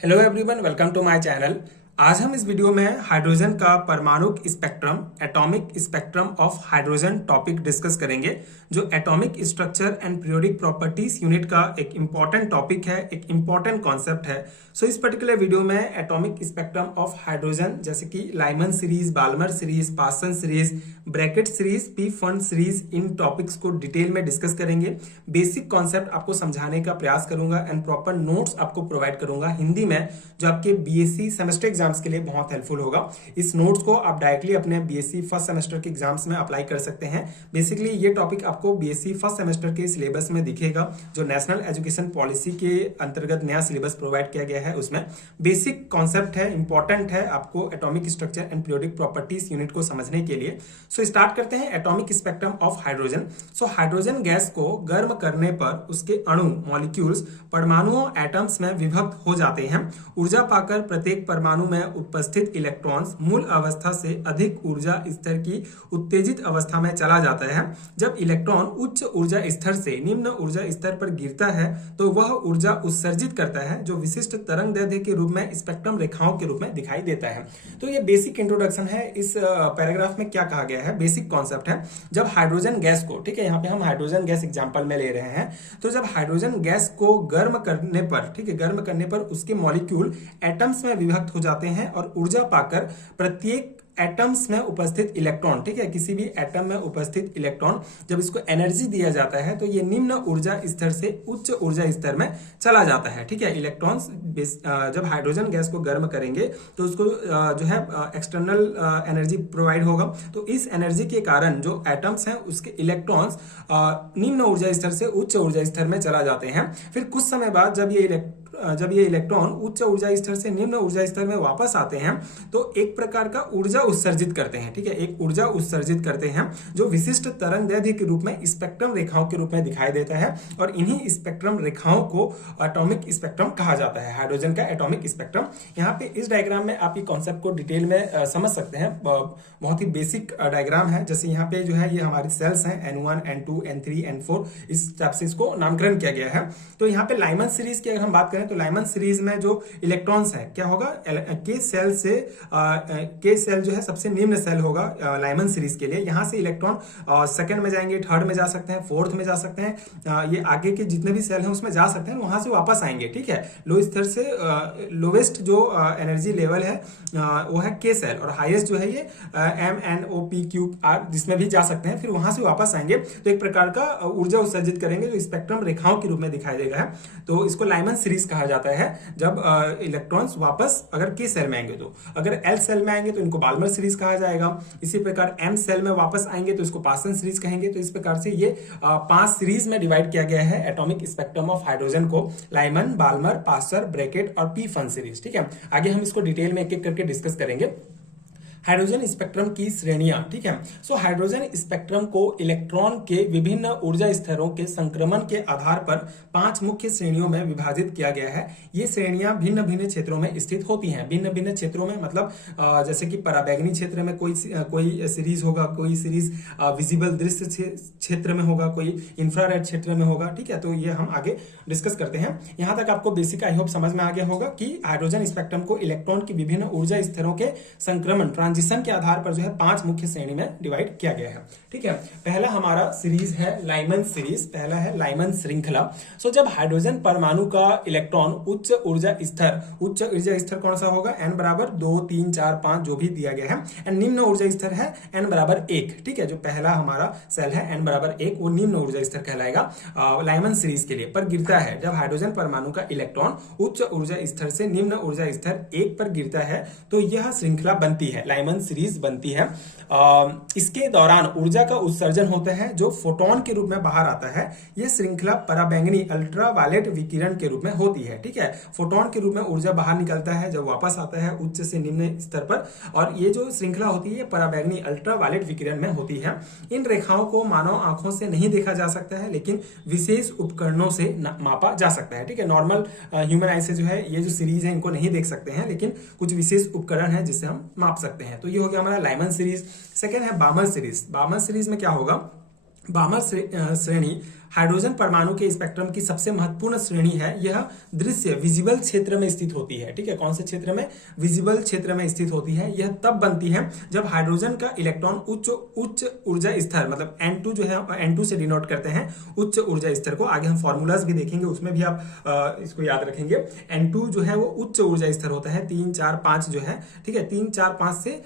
Hello everyone, welcome to my channel. आज हम इस वीडियो में हाइड्रोजन का परमाणु spectrum, atomic spectrum of hydrogen topic discuss करेंगे, जो atomic structure and periodic properties unit का एक इंपॉर्टेंट टॉपिक है, एक इंपॉर्टेंट कॉन्सेप्ट है। सो इस पर्टिकुलर वीडियो में एटॉमिक स्पेक्ट्रम ऑफ हाइड्रोजन जैसे कि Lyman series, Balmer series, Paschen series, Brackett series, Pfund series, इन टॉपिक्स को डिटेल में डिस्कस करेंगे। बेसिक कॉन्सेप्ट आपको समझाने का प्रयास करूंगा एंड प्रॉपर नोट्स आपको प्रोवाइड करूंगा हिंदी में, जो आपके बीएससी सेमेस्टर एग्जाम्स के लिए बहुत हेल्पफुल होगा। इस नोट्स को आप डायरेक्टली अपने बीएससी फर्स्ट सेमेस्टर के एग्जाम्स में अप्लाई कर सकते हैं। बेसिकली ये टॉपिक आपको बीएससी फर्स्ट सेमेस्टर के सिलेबस में दिखेगा, जो नेशनल एजुकेशन पॉलिसी के अंतर्गत नया सिलेबस प्रोवाइड किया गया है। उसमें बेसिक कॉन्सेप्ट है, इंपॉर्टेंट है आपको atomic structure and periodic properties unit को समझने के लिए। सो स्टार्ट करते हैं atomic spectrum of hydrogen. So hydrogen gas को गर्म करने पर उसके अणु, मॉलिक्यूल्स, परमाणुओं, एटम्स में विभक्त हो जाते हैं। ऊर्जा पाकर प्रत्येक परमाणु में उपस्थित इलेक्ट्रॉन्स मूल अवस्था से अधिक ऊर्जा स्तर की उत्तेजित अवस्था में चला जाता है। जब इलेक्ट्रॉन उच्च ऊर्जा स्तर से निम्न ऊर्जा स्तर पर गिरता है तो वह ऊर्जा उत्सर्जित करता है, जो विशिष्ट तरंगदैर्ध्य के रूप में स्पेक्ट्रम रेखाओं के रूप में दिखाई देता है। तो ये बेसिक इंट्रोडक्शन है। इस पैराग्राफ में क्या कहा गया है, बेसिक कॉन्सेप्ट है। जब हाइड्रोजन गैस को, ठीक है, यहाँ पे हम हाइड्रोजन गैस एग्जांपल में ले रहे हैं, तो जब हाइड्रोजन गैस को गर्म करने पर, ठीक है, गर्म करने पर उसके मॉलिक्यूल एटम्स में विभक्त हो जाते हैं और ऊर्जा पाकर प्रत्येक एटम्स में उपस्थित इलेक्ट्रॉन, ठीक है, किसी भी एटम में उपस्थित इलेक्ट्रॉन जब इसको एनर्जी दिया जाता है तो ये निम्न ऊर्जा स्तर से उच्च ऊर्जा स्तर में चला जाता है। ठीक है, इलेक्ट्रॉन्स जब हाइड्रोजन गैस को गर्म करेंगे तो उसको जो है एक्सटर्नल एनर्जी प्रोवाइड होगा। तो इस एनर्जी के कारण जो एटम्स हैं उसके इलेक्ट्रॉन्स निम्न ऊर्जा स्तर से उच्च ऊर्जा स्तर में चला जाते हैं। फिर कुछ समय बाद जब ये इलेक्ट्रॉन उच्च ऊर्जा स्तर से निम्न ऊर्जा स्तर में वापस आते हैं तो एक प्रकार का ऊर्जा उत्सर्जित करते हैं। ठीक है, एक ऊर्जा उत्सर्जित करते हैं जो विशिष्ट तरंगदैर्ध्य के रूप में स्पेक्ट्रम रेखाओं के रूप में दिखाई देता है, और इन्हीं स्पेक्ट्रम रेखाओं को एटॉमिक स्पेक्ट्रम कहा जाता है, हाइड्रोजन का एटॉमिक स्पेक्ट्रम। यहाँ पे इस डायग्राम में आप ये कॉन्सेप्ट को डिटेल में समझ सकते हैं। बहुत ही बेसिक डायग्राम है। जैसे यहाँ पे जो है ये हमारी सेल्स हैं, N1, N2, N3, N4, इस टाइप से इसको नामकरण किया गया है। तो यहाँ पे लाइमन सीरीज की अगर हम बात करें तो लाइमन सीरीज में जो इलेक्ट्रॉन्स है क्या होगा, के सेल जो है सबसे निम्न सेल होगा लाइमन सीरीज के लिए। यहाँ से इलेक्ट्रॉन सेकंड में जाएंगे, थर्ड में जा सकते हैं, फोर्थ में जा सकते हैं, ये आगे के जितने भी सेल हैं उसमें जा सकते हैं, वहां से वापस आएंगे। ठीक है, लो स्तर से लोवेस्ट जो एनर्जी लेवल है वो है के सेल, और हाईएस्ट जो है ये MnO, P, Q, R, जिसमें भी जा सकते हैं, फिर वहां से वापस आएंगे तो एक प्रकार का ऊर्जा उत्सर्जित करेंगे जो स्पेक्ट्रम रेखाओं के रूप में दिखाई देगा। तो इसको लाइमन सीरीज कहा जाता है जब इलेक्ट्रॉन्स वापस अगर के सेल में आएंगे। तो अगर एल सेल में आएंगे तो इनको बाल्मर सीरीज कहा जाएगा। इसी प्रकार एम सेल में वापस आएंगे तो इसको पासन सीरीज कहेंगे। तो इस प्रकार से ये 5 सीरीज में डिवाइड किया गया है एटॉमिक स्पेक्ट्रम ऑफ हाइड्रोजन को, लाइमन, बाल्मर, पासर, ब्रैकेट और पी फन सीरीज। ठीक है, आगे हम इसको डिटेल में एक एक करके डिस्कस करेंगे। हाइड्रोजन स्पेक्ट्रम की श्रेणियां, ठीक है। सो हाइड्रोजन स्पेक्ट्रम को इलेक्ट्रॉन के विभिन्न ऊर्जा स्तरों के संक्रमण के आधार पर 5 मुख्य श्रेणियों में विभाजित किया गया है। ये श्रेणियां भिन्न भिन्न क्षेत्रों में स्थित होती हैं। भिन्न भिन्न क्षेत्रों में मतलब जैसे कि पराबैंगनी क्षेत्र में कोई सीरीज होगा, कोई सीरीज विजिबल दृश्य क्षेत्र में होगा, कोई इंफ्रारेड क्षेत्र में होगा। ठीक है, तो ये हम आगे डिस्कस करते हैं। यहां तक आपको बेसिक आई होप समझ में आ गया होगा कि हाइड्रोजन स्पेक्ट्रम को इलेक्ट्रॉन के विभिन्न ऊर्जा स्तरों के संक्रमण, ट्रांजिशन के आधार पर जो है 5 मुख्य श्रेणी में डिवाइड किया गया है। ठीक है, पहला हमारा सीरीज है लाइमन सीरीज, पहला है लाइमन श्रृंखला। सो जब हाइड्रोजन परमाणु का इलेक्ट्रॉन उच्च ऊर्जा स्तर कौन सा होगा, n बराबर 2, 3, 4, 5 जो भी दिया गया है, एंड निम्न ऊर्जा स्तर है n बराबर 1। ठीक है, जो पहला हमारा सेल है n बराबर 1 वो निम्न ऊर्जा स्तर कहलाएगा लाइमन सीरीज के लिए, पर गिरता है जब हाइड्रोजन परमाणु का इलेक्ट्रॉन उच्च ऊर्जा स्तर से निम्न ऊर्जा स्तर 1 पर गिरता है तो यह श्रृंखला बनती है, लाइमन सीरीज बनती है। इसके दौरान ऊर्जा का उत्सर्जन होता है जो फोटोन के रूप में बाहर आता है। यह श्रृंखला पराबैंगनी अल्ट्रावायलेट विकिरण के रूप में होती है। ठीक है, फोटोन के रूप में ऊर्जा बाहर निकलता है जब वापस आता है उच्च से निम्न स्तर पर, और ये जो श्रृंखला होती है पराबैंगनी अल्ट्रावायलेट विकिरण में होती है। इन रेखाओं को मानव आंखों से नहीं देखा जा सकता है, लेकिन विशेष उपकरणों से मापा जा सकता है। ठीक है, नॉर्मल ह्यूमन आई से जो है ये जो सीरीज है इनको नहीं देख सकते हैं, लेकिन कुछ विशेष उपकरण है जिससे हम माप सकते हैं। तो ये हो गया हमारा लाइमन सीरीज। सेकेंड है बामर सीरीज। बामर सीरीज में क्या होगा, बामर श्रेणी हाइड्रोजन परमाणु के स्पेक्ट्रम की सबसे महत्वपूर्ण श्रेणी है, यह दृश्य विजिबल क्षेत्र में स्थित होती है। ठीक है, कौन से क्षेत्र में? विजिबल क्षेत्र में स्थित होती है। यह तब बनती है जब हाइड्रोजन का इलेक्ट्रॉन उच्च ऊर्जा स्तर, मतलब N2 जो है, N2 से डिनोट करते हैं उच्च ऊर्जा स्तर को। आगे हम फॉर्मूलाज भी देखेंगे, उसमें भी आप इसको याद रखेंगे। N2 जो है वो उच्च ऊर्जा स्तर होता है, 3 4 5 जो है। ठीक है, 3 4 5 से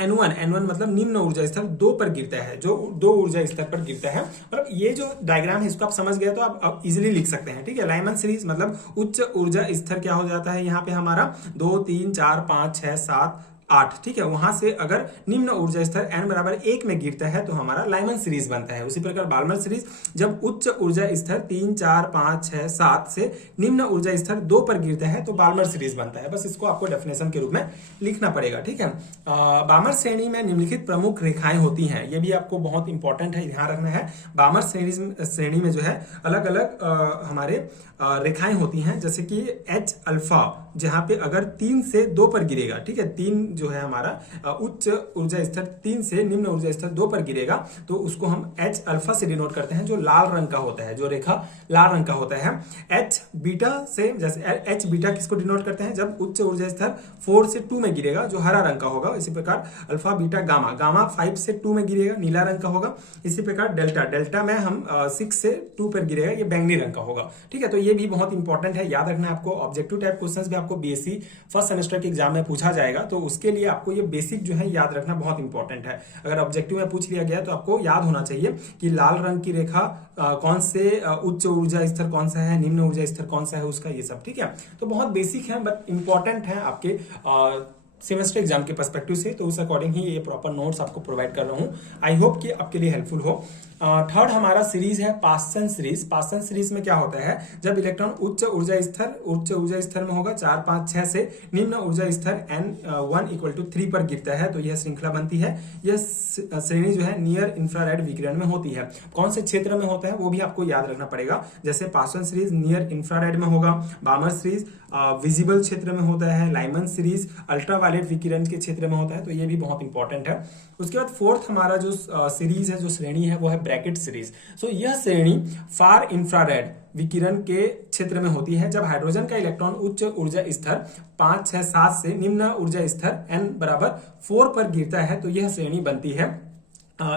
N1 मतलब निम्न ऊर्जा स्तर 2 पर गिरता है, जो 2 ऊर्जा स्तर पर गिरता है। मतलब ये जो डायग्राम है इसको आप समझ गए तो आप इजीली लिख सकते हैं। ठीक है, लाइमन सीरीज मतलब उच्च ऊर्जा स्तर क्या हो जाता है यहाँ पे हमारा 2 3 4 5 6 7 8। ठीक है, वहां से अगर निम्न ऊर्जा स्तर n बराबर 1 में गिरता है तो हमारा लाइमन सीरीज बनता है। उसी प्रकार बाल्मर सीरीज जब उच्च ऊर्जा स्तर 3 4 5 6 7 से निम्न ऊर्जा स्तर 2 पर गिरता है तो बाल्मर सीरीज बनता है। बस इसको आपको डेफिनेशन के रूप में लिखना पड़ेगा। ठीक है, बाल्मर श्रेणी में निम्नलिखित प्रमुख रेखाएं होती हैं, ये भी आपको बहुत इंपॉर्टेंट है, ध्यान रखना है। बाल्मर श्रेणी में जो है अलग अलग हमारे रेखाएं होती हैं, जैसे कि H अल्फा, जहां पे अगर 3 से 2 पर गिरेगा। ठीक है, 3 जो है हमारा उच्च ऊर्जा स्तर 3 से निम्न ऊर्जा स्तर 2 पर गिरेगा तो उसको हम H अल्फा से डिनोट करते हैं, जो लाल रंग का होता है, जो रेखा लाल रंग का होता है। H बीटा से, जैसे H बीटा किसको डिनोट करते हैं? जब उच्च ऊर्जा स्तर 4 से 2 में गिरेगा, जो हरा रंग का होगा। इसी प्रकार अल्फा बीटा गामा, गामा 5 से 2 में गिरेगा, नीला रंग का होगा। इसी प्रकार डेल्टा, डेल्टा में हम 6 से 2 पर गिरेगा, ये बैंगनी रंग का होगा। ठीक है, तो ये भी बहुत इंपॉर्टेंट है, याद रखना है आपको। ऑब्जेक्टिव टाइप क्वेश्चंस भी आपको बीएससी फर्स्ट सेमेस्टर के एग्जाम में पूछा जाएगा, तो उसके लिए आपको ये बेसिक जो है याद रखना बहुत इंपॉर्टेंट है। अगर ऑब्जेक्टिव में पूछ लिया गया तो आपको याद होना चाहिए कि लाल रंग की रेखा कौन से उच्च ऊर्जा स्तर कौन सा है, निम्न ऊर्जा स्तर कौन सा है उसका, ये सब। ठीक है, तो बहुत बेसिक है बट इंपॉर्टेंट है आपके सेमेस्टर एग्जाम के पर्सपेक्टिव से, तो उस अकॉर्डिंग ही ये प्रॉपर नोट्स आपको प्रोवाइड कर रहा हूं। आई होप कि आपके लिए हेल्पफुल हो। थर्ड हमारा सीरीज है पास्टन सीरीज। पास्टन सीरीज में क्या होता है? जब इलेक्ट्रॉन उच्च ऊर्जा स्तर में होगा 4 5 6 से निम्न ऊर्जा स्तर N1 = 3 पर गिरता है तो यह श्रृंखला बनती है। यह श्रेणी जो है नियर इंफ्रारेड विकिरण में होती है। कौन से क्षेत्र में होता है वो भी आपको याद रखना पड़ेगा। जैसे पास्टन सीरीज नियर इंफ्रारेड में होगा, बामर सीरीज विजिबल क्षेत्र में होता है, लाइमन सीरीज अल्ट्रावायलेट विकिरण के क्षेत्र में होता है, तो ये भी बहुत इंपॉर्टेंट है। उसके बाद फोर्थ हमारा जो सीरीज है, जो श्रेणी है, वो है ब्रैकेट सीरीज। सो यह श्रेणी फार इंफ्रारेड विकिरण के क्षेत्र में होती है जब हाइड्रोजन का इलेक्ट्रॉन उच्च ऊर्जा स्तर 5 6 7 से निम्न ऊर्जा स्तर N बराबर 4 पर गिरता है तो यह श्रेणी बनती है।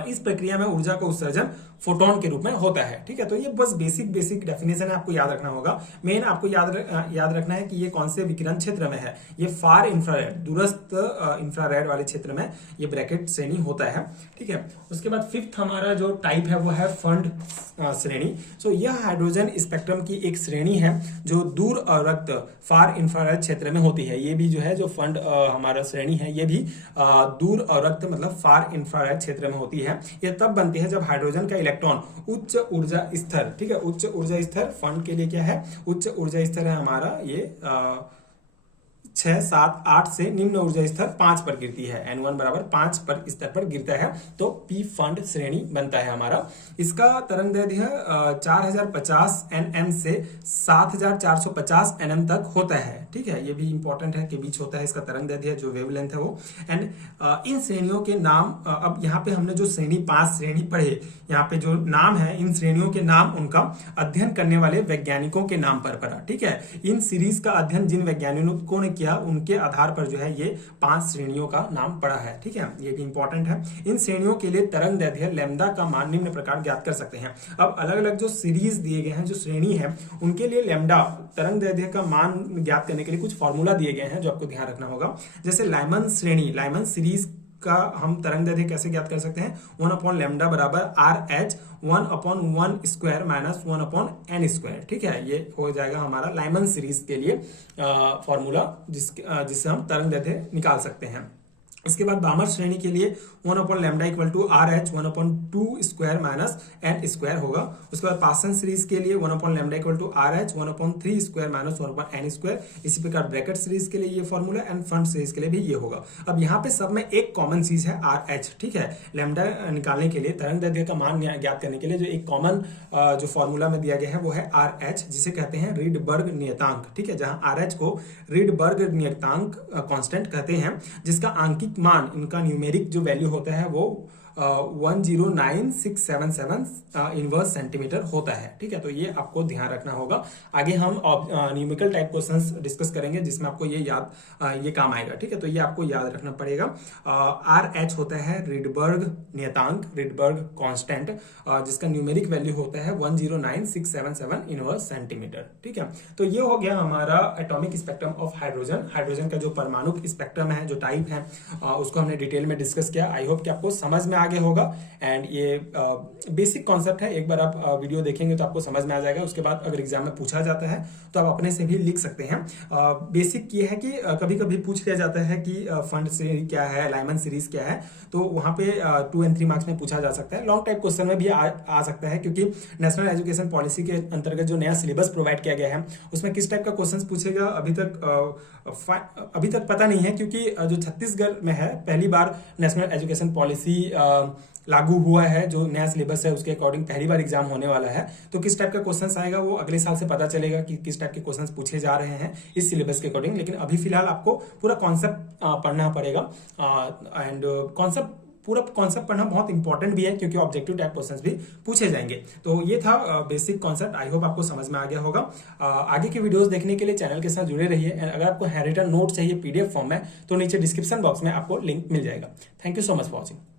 इस प्रक्रिया में ऊर्जा का उत्सर्जन फोटोन के रूप में होता है। ठीक है, तो ये बस बेसिक डेफिनेशन है, आपको याद रखना होगा। मेन आपको याद रखना है कि ये कौन से विकिरण क्षेत्र में है। ये फार इंफ्रारेड, दूरस्थ इंफ्रारेड वाले क्षेत्र में ये ब्रैकेट श्रेणी होता है। ठीक है, उसके बाद फिफ्थ हमारा जो टाइप है वो है फंड श्रेणी। सो यह हाइड्रोजन स्पेक्ट्रम की एक श्रेणी है जो दूर और रक्त फार इंफ्रारेड क्षेत्र में होती है। ये भी जो है जो फंड हमारा श्रेणी है ये भी दूर और रक्त मतलब फार इंफ्रारेड क्षेत्र में होती है। यह तब बनती है जब हाइड्रोजन का इलेक्ट्रॉन उच्च ऊर्जा स्तर, ठीक है, उच्च ऊर्जा स्तर फंड के लिए क्या है? उच्च ऊर्जा स्तर है हमारा ये 6 7 8 से निम्न ऊर्जा स्तर 5 पर गिरती है। N1 बराबर 5 पर स्तर पर गिरता है तो P फंड श्रेणी बनता है हमारा। इसका तरंगदैर्ध्य 4050 nm से 7450 nm तक होता है। ठीक है, ये भी इंपॉर्टेंट है कि बीच होता है इसका तरंगदैर्ध्य, जो वेवलेंथ है वो। एंड इन श्रेणियों के नाम, अब यहाँ पे हमने जो श्रेणी 5 श्रेणी पढ़े, यहाँ पे जो नाम है इन श्रेणियों के नाम उनका अध्ययन करने वाले वैज्ञानिकों के नाम पर पड़ा। ठीक है, इन सीरीज का अध्ययन जिन वैज्ञानिकों ने किया उनके आधार पर जो है ये 5 श्रेणियों का नाम पड़ा है। ठीक है, ये भी इंपॉर्टेंट है। इन श्रेणियों के लिए तरंगदैर्ध्य लैम्डा का मान निम्न प्रकार ज्ञात कर सकते हैं। अब अलग अलग जो सीरीज दिए गए हैं, जो श्रेणी है, उनके लिए लैम्डा तरंगदैर्ध्य का मान ज्ञात करने के लिए कुछ फॉर्मूला दिए गए हैं जो आपको ध्यान रखना होगा। जैसे लाइमन श्रेणी, लाइमन सीरीज का हम तरंगदैर्ध्य कैसे ज्ञात कर सकते हैं? 1/λ बराबर RH 1/1 square minus 1/n square. ठीक है, ये हो जाएगा हमारा लाइमन सीरीज के लिए फॉर्मूला जिससे हम तरंगदैर्ध्य निकाल सकते हैं। इसके बाद बामर श्रेणी के लिए 1/λ = RH 1/2 square minus n square होगा। उसके बाद पास्टन सीरीज के लिए 1/λ = RH 1/3 square minus 1/n square. इसी प्रकार ब्रैकेट सीरीज के लिए ये फॉर्मूला एंड फंड सीरीज के लिए भी ये होगा। अब यहाँ पे सब में एक कॉमन चीज है RH। ठीक है, लैम्डा निकालने के लिए, तरंगदैर्ध्य का मान ज्ञात करने के लिए जो एक कॉमन जो फॉर्मूला में दिया गया है वो है RH, जिसे कहते हैं रीडबर्ग नियतांक। ठीक है, जहां RH को रीडबर्ग नियतांक कांस्टेंट कहते हैं, जिसका आंकिक मान, इनका न्यूमेरिक जो वैल्यू होता है वो 109677 इनवर्स सेंटीमीटर होता है। ठीक है, तो ये आपको ध्यान रखना होगा। आगे हम न्यूमेरिकल टाइप क्वेश्चंस डिस्कस करेंगे जिसमें आपको ये काम आएगा। ठीक है, तो ये आपको याद रखना पड़ेगा। RH होता है रिडबर्ग नियतांक, रिडबर्ग कांस्टेंट, जिसका न्यूमेरिक वैल्यू होता है 109677 इनवर्स सेंटीमीटर। ठीक है, तो ये हो गया हमारा atomic spectrum of hydrogen. Hydrogen का जो परमाणु स्पेक्ट्रम है, जो टाइप है, उसको हमने डिटेल में डिस्कस किया। आई होप कि आपको समझ में आ गया होगा। एंड ये बेसिक कॉन्सेप्ट है, एक बार आप वीडियो देखेंगे तो आपको समझ में आ जाएगा। उसके बाद अगर एग्जाम में पूछा जाता है तो आप अपने से भी लिख सकते हैं। बेसिक ये है कि कभी कभी पूछ लिया जाता है कि फंड सीरीज क्या है, लाइमन सीरीज क्या है, तो वहां पे 2 और 3 मार्क्स में पूछा जा सकता है। लॉन्ग टाइप क्वेश्चन में भी आ सकता है, क्योंकि नेशनल एजुकेशन पॉलिसी के अंतर्गत जो नया सिलेबस प्रोवाइड किया गया है उसमें किस टाइप का क्वेश्चन पूछेगा अभी तक पता नहीं है, क्योंकि जो छत्तीसगढ़ में है पहली बार नेशनल एजुकेशन पॉलिसी लागू हुआ है। जो नया सिलेबस है उसके अकॉर्डिंग पहली बार एग्जाम होने वाला है। तो किस टाइप का क्वेश्चन आएगा वो अगले साल से पता चलेगा कि किस टाइप के क्वेश्चन पूछे जा रहे हैं इस सिलेबस के अकॉर्डिंग। लेकिन अभी फिलहाल आपको पूरा कॉन्सेप्ट पढ़ना पड़ेगा। एंड पूरा कॉन्सेप्ट पढ़ना बहुत इंपॉर्टेंट भी है, क्योंकि ऑब्जेक्टिव टाइप क्वेश्चंस भी पूछे जाएंगे। तो ये था बेसिक कॉन्सेप्ट। आई होप आपको समझ में आ गया होगा। आगे की वीडियोस देखने के लिए चैनल के साथ जुड़े रहिए। एंड अगर आपको हैंड रिटन नोट चाहिए PDF फॉर्म में तो नीचे डिस्क्रिप्शन बॉक्स में आपको लिंक मिल जाएगा। Thank you so much for watching.